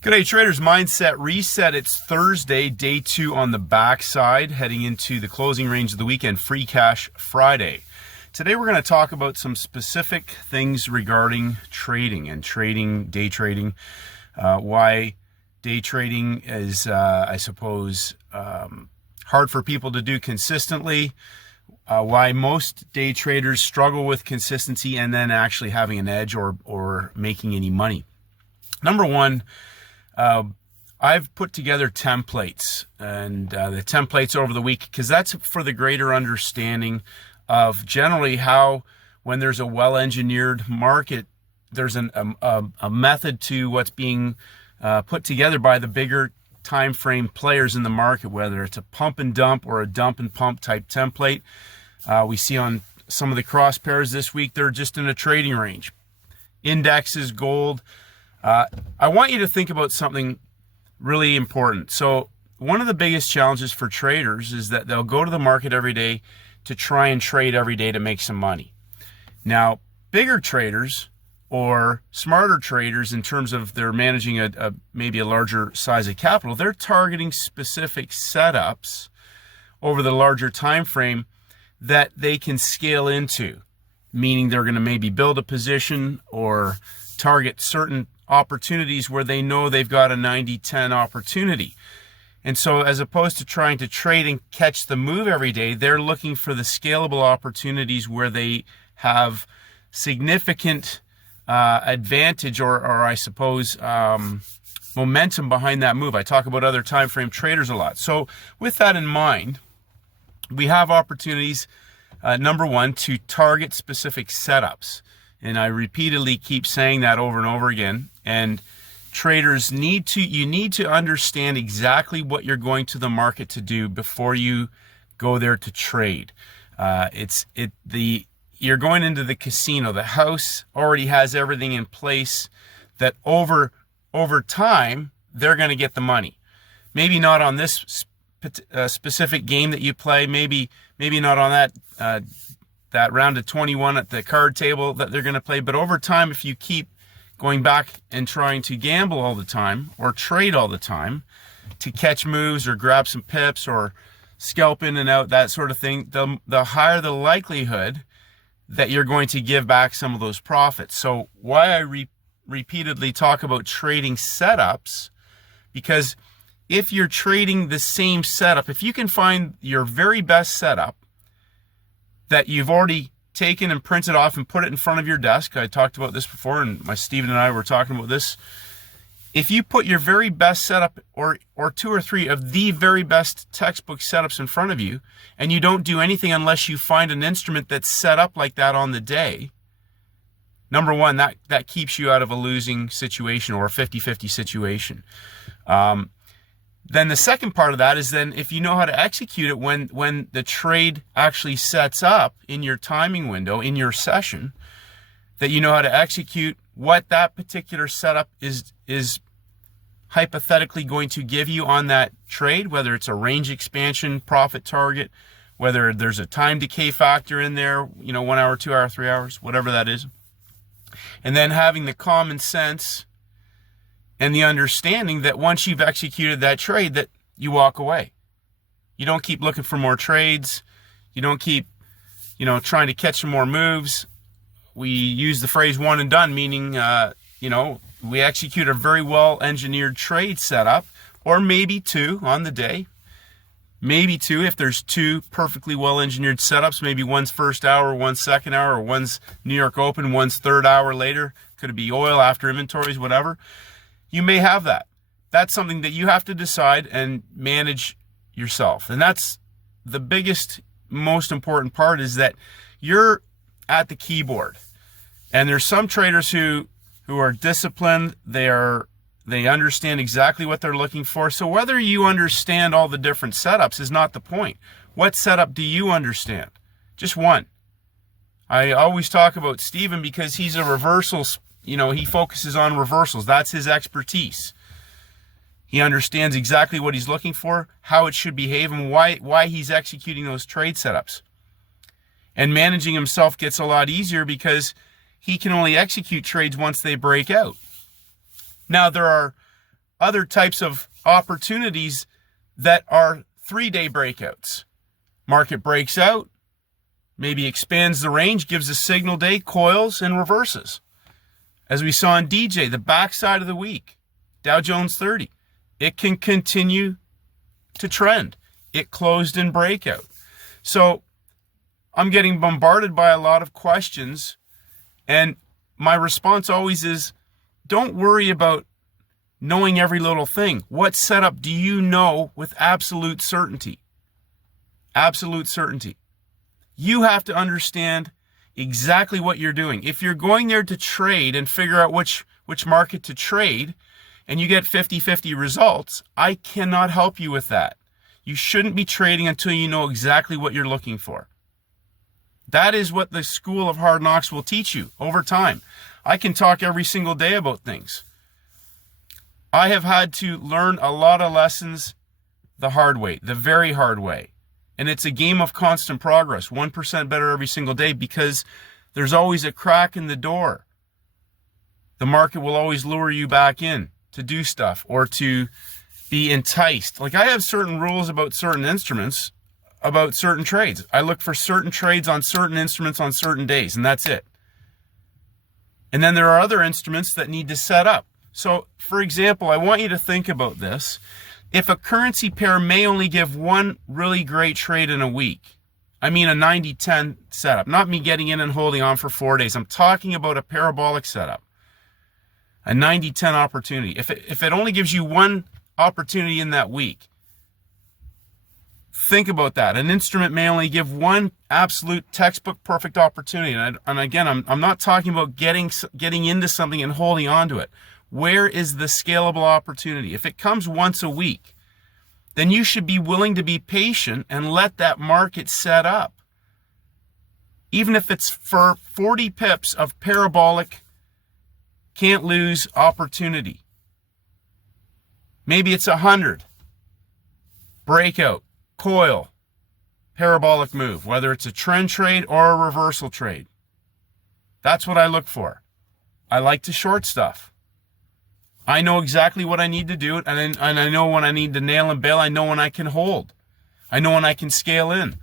G'day traders, Mindset Reset. It's Thursday, day 2 on the backside, heading into the closing range of the weekend, Free Cash Friday. Today we're going to talk about some specific things regarding trading and day trading, why day trading is, I suppose, hard for people to do consistently, why most day traders struggle with consistency and then actually having an edge or making any money. Number one, I've put together templates, and the templates over the week, because that's for the greater understanding of generally how, when there's a well-engineered market, there's a method to what's being put together by the bigger time frame players in the market, whether it's a pump and dump or a dump and pump type template. We see on some of the cross pairs this week, they're just in a trading range. Indexes, gold. I want you to think about something really important. So one of the biggest challenges for traders is that they'll go to the market every day to try and trade every day to make some money. Now, bigger traders or smarter traders, in terms of they're managing maybe a larger size of capital, they're targeting specific setups over the larger time frame that they can scale into, meaning they're going to maybe build a position or target certain opportunities where they know they've got a 90-10 opportunity. And so as opposed to trying to trade and catch the move every day, they're looking for the scalable opportunities where they have significant advantage or I suppose momentum behind that move. I talk about other time frame traders a lot. So with that in mind, we have opportunities, number one, to target specific setups. And I repeatedly keep saying that over and over again. And traders need to understand exactly what you're going to the market to do before you go there to trade. You're going into the casino. The house already has everything in place that over time they're going to get the money. Maybe not on this specific game that you play. Maybe not on that round of 21 at the card table that they're going to play. But over time, if you keep going back and trying to gamble all the time or trade all the time to catch moves or grab some pips or scalp in and out, that sort of thing, the higher the likelihood that you're going to give back some of those profits. So why I repeatedly talk about trading setups, because if you're trading the same setup, if you can find your very best setup that you've already taken and printed off and put it in front of your desk. I talked about this before, and Steven and I were talking about this. If you put your very best setup or 2 or 3 of the very best textbook setups in front of you, and you don't do anything unless you find an instrument that's set up like that on the day, number one, that keeps you out of a losing situation or a 50-50 situation. Then the second part of that is then if you know how to execute it when the trade actually sets up in your timing window, in your session, that you know how to execute what that particular setup is hypothetically going to give you on that trade, whether it's a range expansion profit target, whether there's a time decay factor in there, 1 hour, 2 hour, 3 hours, whatever that is. And then having the common sense and the understanding that once you've executed that trade, that you walk away. You don't keep looking for more trades. You don't keep, trying to catch some more moves. We use the phrase one and done, meaning, we execute a very well-engineered trade setup, or maybe 2 on the day. Maybe 2 if there's 2 perfectly well-engineered setups. Maybe one's first hour, one's second hour, or one's New York Open, one's third hour later. Could it be oil after inventories, whatever? You may have that. That's something that you have to decide and manage yourself. And that's the biggest, most important part, is that you're at the keyboard. And there's some traders who are disciplined. They understand exactly what they're looking for. So whether you understand all the different setups is not the point. What setup do you understand? Just one. I always talk about Steven because he's a reversals. He focuses on reversals. That's his expertise. He understands exactly what he's looking for, how it should behave, and why he's executing those trade setups. And managing himself gets a lot easier because he can only execute trades once they break out. Now, there are other types of opportunities that are 3-day breakouts. Market breaks out, maybe expands the range, gives a signal day, coils, and reverses. As we saw in DJ, the backside of the week, Dow Jones 30, it can continue to trend. It closed in breakout. So I'm getting bombarded by a lot of questions, and my response always is, don't worry about knowing every little thing. What setup do you know with absolute certainty? Absolute certainty. You have to understand exactly what you're doing. If you're going there to trade and figure out which market to trade, and you get 50-50 results, I cannot help you with that. You shouldn't be trading until you know exactly what you're looking for. That is what the School of Hard Knocks will teach you over time. I can talk every single day about things. I have had to learn a lot of lessons the hard way, the very hard way. And it's a game of constant progress, 1% better every single day, because there's always a crack in the door. The market will always lure you back in to do stuff or to be enticed. Like, I have certain rules about certain instruments, about certain trades. I look for certain trades on certain instruments on certain days, and that's it. And then there are other instruments that need to set up. So, for example, I want you to think about this. If a currency pair may only give one really great trade in a week, I mean a 90-10 setup, not me getting in and holding on for 4 days. I'm talking about a parabolic setup, a 90-10 opportunity. If it only gives you one opportunity in that week, think about that. An instrument may only give one absolute textbook perfect opportunity. And again, I'm not talking about getting into something and holding on to it. Where is the scalable opportunity? If it comes once a week, then you should be willing to be patient and let that market set up. Even if it's for 40 pips of parabolic, can't lose opportunity. Maybe it's 100. Breakout, coil, parabolic move, whether it's a trend trade or a reversal trade. That's what I look for. I like to short stuff. I know exactly what I need to do, and I know when I need to nail and bail. I know when I can hold. I know when I can scale in.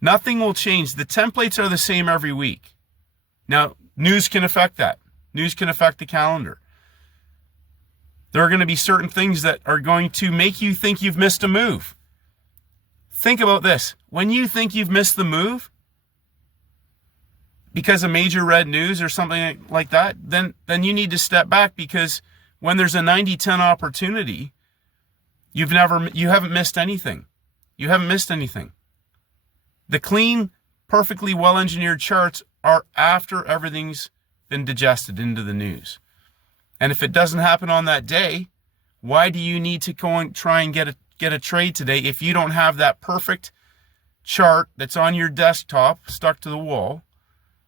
Nothing will change. The templates are the same every week. Now, news can affect that. News can affect the calendar. There are going to be certain things that are going to make you think you've missed a move. Think about this. When you think you've missed the move, because of major red news or something like that, then you need to step back, because when there's a 90-10 opportunity, you haven't missed anything. You haven't missed anything. The clean, perfectly well-engineered charts are after everything's been digested into the news. And if it doesn't happen on that day, why do you need to go and try and get a trade today if you don't have that perfect chart that's on your desktop stuck to the wall?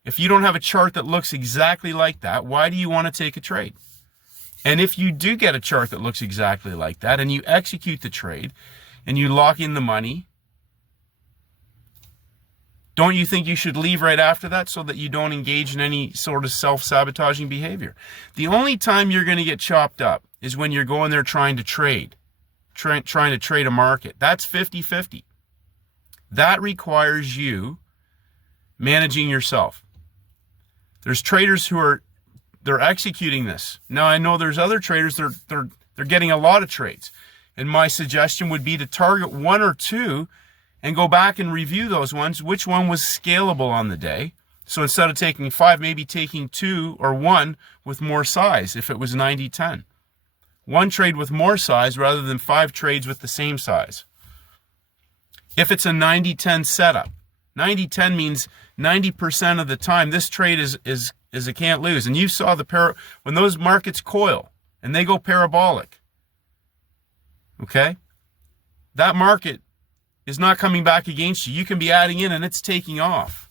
If you don't have a chart that looks exactly like that, why do you want to take a trade? And if you do get a chart that looks exactly like that and you execute the trade and you lock in the money, don't you think you should leave right after that so that you don't engage in any sort of self-sabotaging behavior? The only time you're going to get chopped up is when you're going there trying to trade a market. That's 50-50. That requires you managing yourself. There's traders they're executing this. Now, I know there's other traders, they're getting a lot of trades. And my suggestion would be to target one or two and go back and review those ones. Which one was scalable on the day? So instead of taking 5, maybe taking 2 or 1 with more size if it was 90-10. One trade with more size rather than 5 trades with the same size. If it's a 90-10 setup, 90-10 means 90% of the time this trade is a can't lose. And you saw when those markets coil and they go parabolic, okay? That market is not coming back against you. You can be adding in and it's taking off.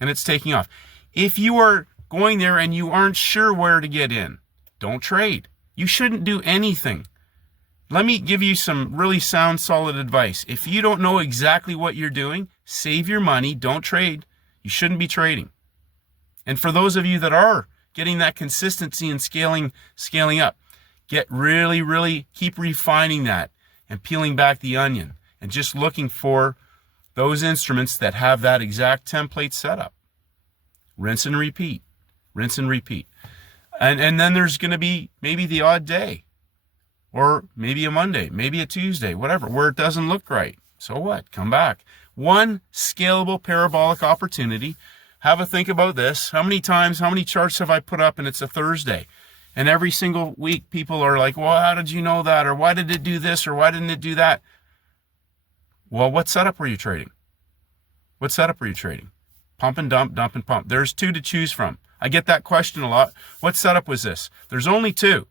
And it's taking off. If you are going there and you aren't sure where to get in, don't trade. You shouldn't do anything. Let me give you some really sound, solid advice. If you don't know exactly what you're doing, save your money. Don't trade. You shouldn't be trading. And for those of you that are getting that consistency and scaling up. Get really keep refining that and peeling back the onion and just looking for those instruments that have that exact template setup. Rinse and repeat. Rinse and repeat. And then there's going to be maybe the odd day, or maybe a Monday, maybe a Tuesday, whatever, where it doesn't look right. So what? Come back. One scalable parabolic opportunity. Have a think about this. How many charts have I put up and it's a Thursday? And every single week people are like, well, how did you know that? Or why did it do this? Or why didn't it do that? Well, what setup were you trading? What setup were you trading? Pump and dump, dump and pump. There's two to choose from. I get that question a lot. What setup was this? There's only two.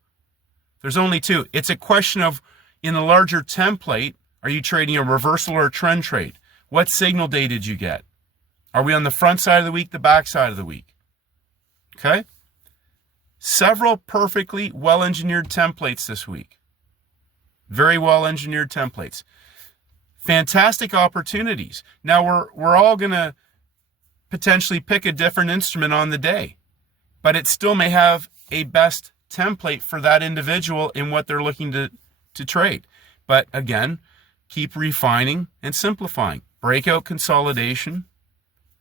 There's only two. It's a question of, in the larger template, are you trading a reversal or a trend trade? What signal day did you get? Are we on the front side of the week, the back side of the week? Okay? Several perfectly well-engineered templates this week. Very well-engineered templates. Fantastic opportunities. Now, we're all going to potentially pick a different instrument on the day, but it still may have a best template for that individual in what they're looking to trade. But again, keep refining and simplifying. Breakout consolidation,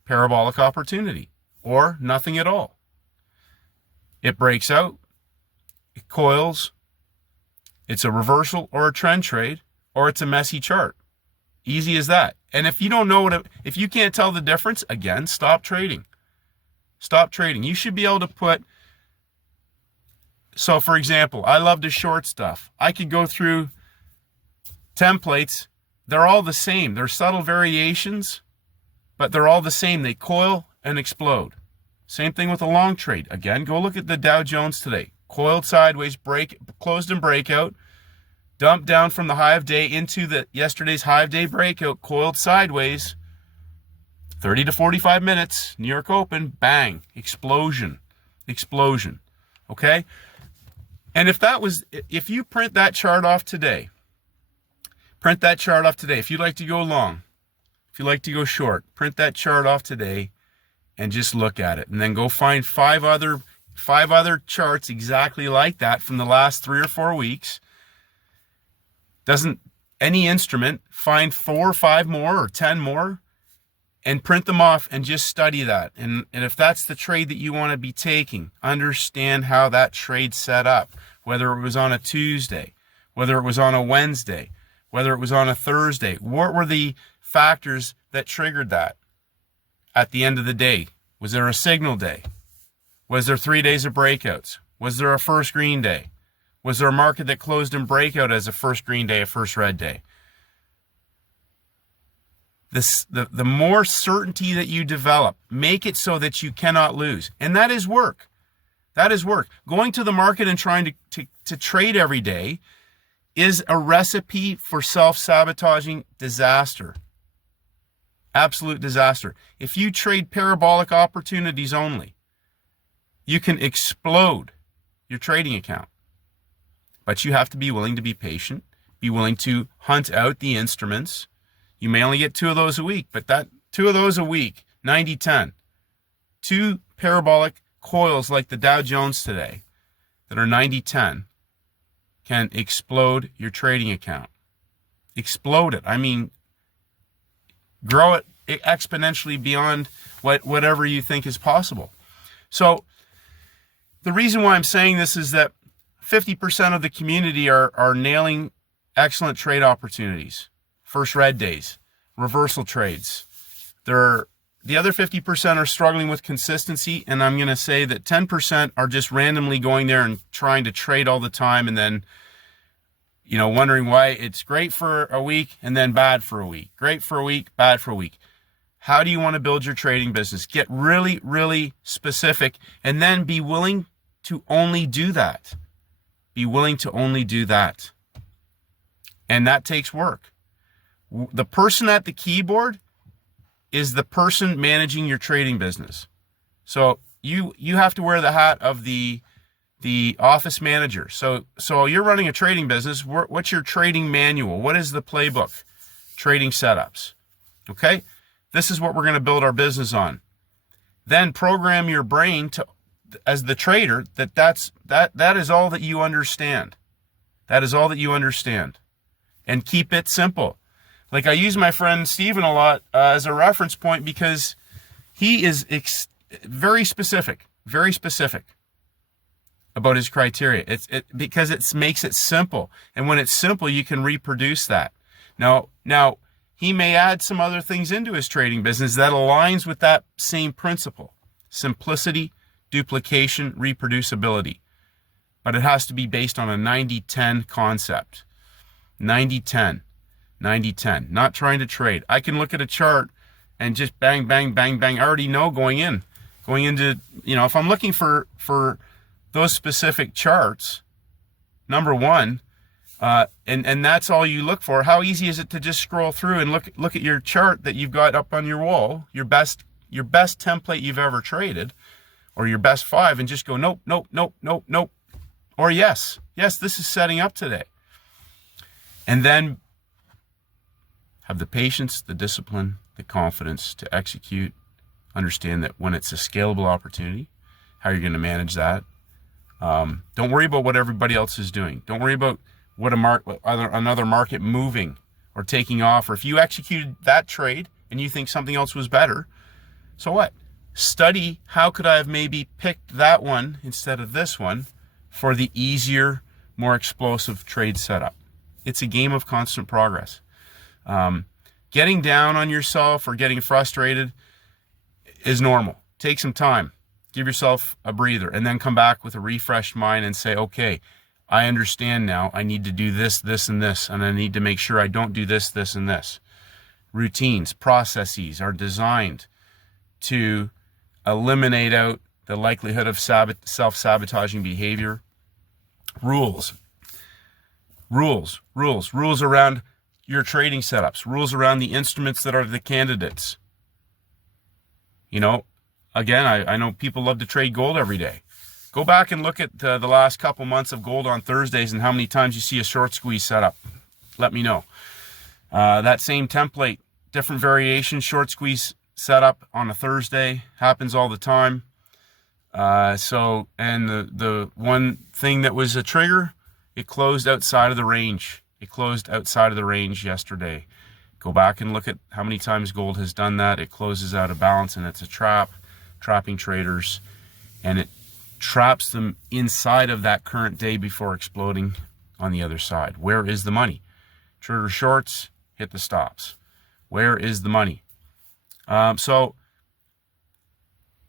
parabolic opportunity, or nothing at all. It breaks out, it coils, it's a reversal or a trend trade, or it's a messy chart. Easy as that. And if you don't know if you can't tell the difference, again, stop trading. Stop trading. You should be able to put, so for example, I love to short stuff. I could go through templates. They're all the same. They're subtle variations, but they're all the same. They coil and explode. Same thing with a long trade. Again, go look at the Dow Jones today. Coiled sideways, closed and breakout, dumped down from the high of day into yesterday's high of day breakout, coiled sideways, 30 to 45 minutes, New York Open, bang, explosion. Okay? And if you print that chart off today, if you'd like to go long, if you'd like to go short, print that chart off today and just look at it. And then go find five other charts exactly like that from the last 3 or 4 weeks. Doesn't any instrument, find 4 or 5 more or 10 more and print them off and just study that. And if that's the trade that you want to be taking, understand how that trade set up, whether it was on a Tuesday, whether it was on a Wednesday, whether it was on a Thursday. What were the factors that triggered that? At the end of the day, was there a signal day? Was there 3 days of breakouts? Was there a first green day? Was there a market that closed in breakout as a first green day, a first red day? The more certainty that you develop, make it so that you cannot lose. And that is work. That is work. Going to the market and trying to trade every day is a recipe for self-sabotaging disaster. Absolute disaster. If you trade parabolic opportunities only, you can explode your trading account. But you have to be willing to be patient, be willing to hunt out the instruments. You may only get 2 of those a week, but that 2 of those a week, 90-10. 2 parabolic coils like the Dow Jones today that are 90-10 can explode your trading account. Explode it. I mean, grow it exponentially beyond whatever you think is possible. So the reason why I'm saying this is that 50% of the community are nailing excellent trade opportunities, first red days, reversal trades. The other 50% are struggling with consistency, and I'm going to say that 10% are just randomly going there and trying to trade all the time and then, wondering why it's great for a week and then bad for a week. Great for a week, bad for a week. How do you want to build your trading business? Get really, really specific and then be willing to only do that. Be willing to only do that. And that takes work. The person at the keyboard is the person managing your trading business. So you have to wear the hat of the office manager. So you're running a trading business. What's your trading manual? What is the playbook? Trading setups. Okay? This is what we're going to build our business on. Then program your brain as the trader, that is all that you understand. That is all that you understand. And keep it simple. Like, I use my friend Steven a lot as a reference point because he is very specific about his criteria. Because it makes it simple. And when it's simple, you can reproduce that. Now, he may add some other things into his trading business that aligns with that same principle. Simplicity, duplication, reproducibility. But it has to be based on a 90-10 concept. 90-10. 90-10. Not trying to trade. I can look at a chart and just bang, bang, bang, bang. I already know going into, if I'm looking for those specific charts, number one, and that's all you look for. How easy is it to just scroll through and look at your chart that you've got up on your wall, your best template you've ever traded, or your best 5, and just go nope, nope, nope, nope, nope, or yes, this is setting up today. And then have the patience, the discipline, the confidence to execute. Understand that when it's a scalable opportunity, how you're going to manage that. Don't worry about what everybody else is doing. Don't worry about what another market moving or taking off. Or if you executed that trade and you think something else was better, so what? Study how could I have maybe picked that one instead of this one for the easier, more explosive trade setup. It's a game of constant progress. Getting down on yourself or getting frustrated is normal. Take some time. Give yourself a breather and then come back with a refreshed mind and say, okay, I understand now. I need to do this, this, and this, and I need to make sure I don't do this, this, and this. Routines, processes are designed to eliminate out the likelihood of self-sabotaging behavior. Rules around your trading setups, rules around the instruments that are the candidates. Again, I know people love to trade gold every day. Go back and look at the last couple months of gold on Thursdays and how many times you see a short squeeze set up. Let me know. That same template, different variation, short squeeze setup on a Thursday, happens all the time. And the one thing that was a trigger, it closed outside of the range. It closed outside of the range yesterday. Go back and look at how many times gold has done that. It closes out of balance and it's a trap, trapping traders, and it traps them inside of that current day before exploding on the other side. Where is the money? Trigger shorts, hit the stops. Where is the money? So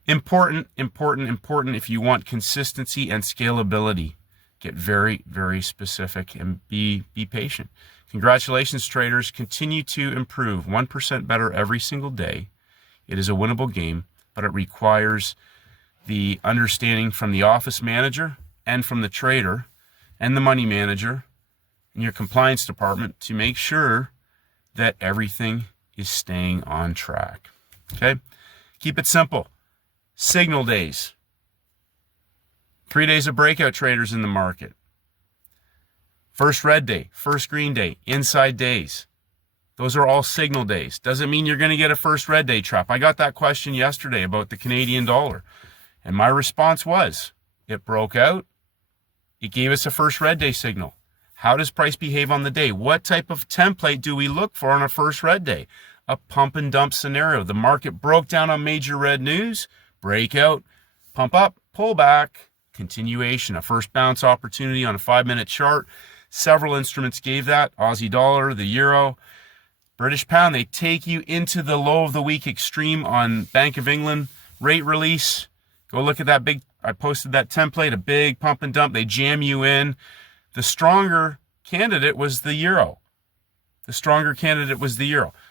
important. If you want consistency and scalability, get very, very specific and be patient. Congratulations, traders. Continue to improve 1% better every single day. It is a winnable game, but it requires the understanding from the office manager and from the trader and the money manager in your compliance department to make sure that everything is staying on track. Okay? Keep it simple. Signal days. 3 days of breakout traders in the market. First red day, first green day, inside days. Those are all signal days. Doesn't mean you're going to get a first red day trap. I got that question yesterday about the Canadian dollar. And my response was, it broke out. It gave us a first red day signal. How does price behave on the day? What type of template do we look for on a first red day? A pump and dump scenario. The market broke down on major red news, breakout, pump up, pull back, continuation, a first bounce opportunity on a 5-minute chart. Several instruments gave that. Aussie dollar, the euro, British pound. They take you into the low of the week extreme on Bank of England rate release. Go look at that big, I posted that template, a big pump and dump. They jam you in. The stronger candidate was the euro.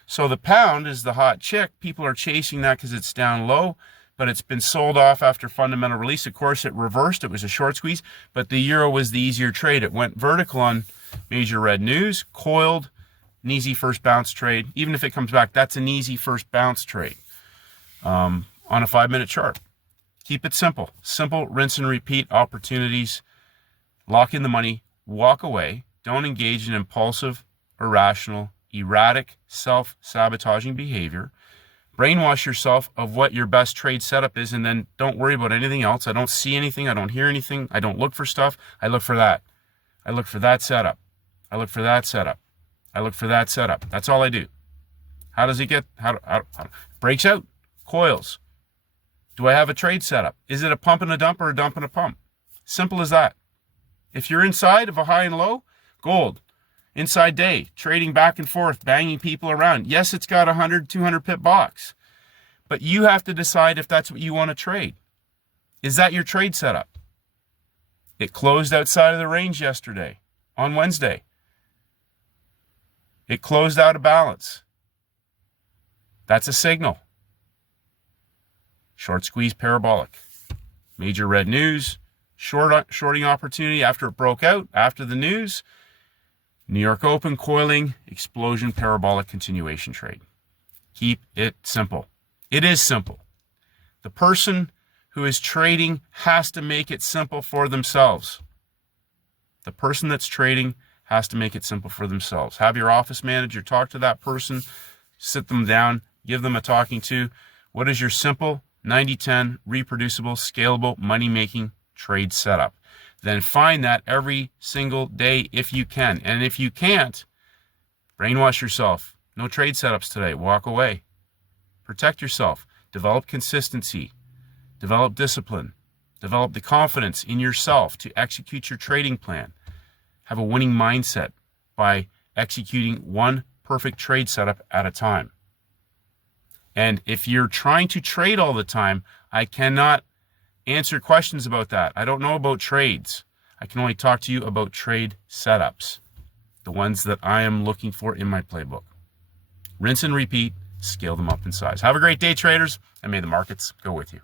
So the pound is the hot chick. People are chasing that because it's down low, but it's been sold off after fundamental release. Of course, it reversed. It was a short squeeze, but the euro was the easier trade. It went vertical on major red news, coiled, an easy first bounce trade. Even if it comes back, that's an easy first bounce trade on a 5-minute chart. Keep it simple. Simple, rinse and repeat opportunities. Lock in the money, walk away. Don't engage in impulsive, irrational, erratic, self-sabotaging behavior. Brainwash yourself of what your best trade setup is, and then don't worry about anything else. I don't see anything. I don't hear anything. I don't look for stuff. I look for that. I look for that setup. I look for that setup. I look for that setup. That's all I do. How does it get? How breaks out? Coils. Do I have a trade setup? Is it a pump and a dump or a dump and a pump? Simple as that. If you're inside of a high and low, gold. Inside day, trading back and forth, banging people around. Yes, it's got 100, 200 pip box, but you have to decide if that's what you want to trade. Is that your trade setup? It closed outside of the range yesterday, on Wednesday. It closed out of balance. That's a signal. Short squeeze parabolic. Major red news, shorting opportunity after it broke out, after the news. New York Open, coiling, explosion, parabolic continuation trade. Keep it simple. It is simple. The person who is trading has to make it simple for themselves. The person that's trading has to make it simple for themselves. Have your office manager talk to that person, sit them down, give them a talking to. What is your simple, 90-10, reproducible, scalable, money-making trade setup? Then find that every single day if you can. And if you can't, brainwash yourself. No trade setups today. Walk away. Protect yourself. Develop consistency. Develop discipline. Develop the confidence in yourself to execute your trading plan. Have a winning mindset by executing one perfect trade setup at a time. And if you're trying to trade all the time, I cannot answer questions about that. I don't know about trades. I can only talk to you about trade setups, the ones that I am looking for in my playbook. Rinse and repeat, scale them up in size. Have a great day, traders, and may the markets go with you.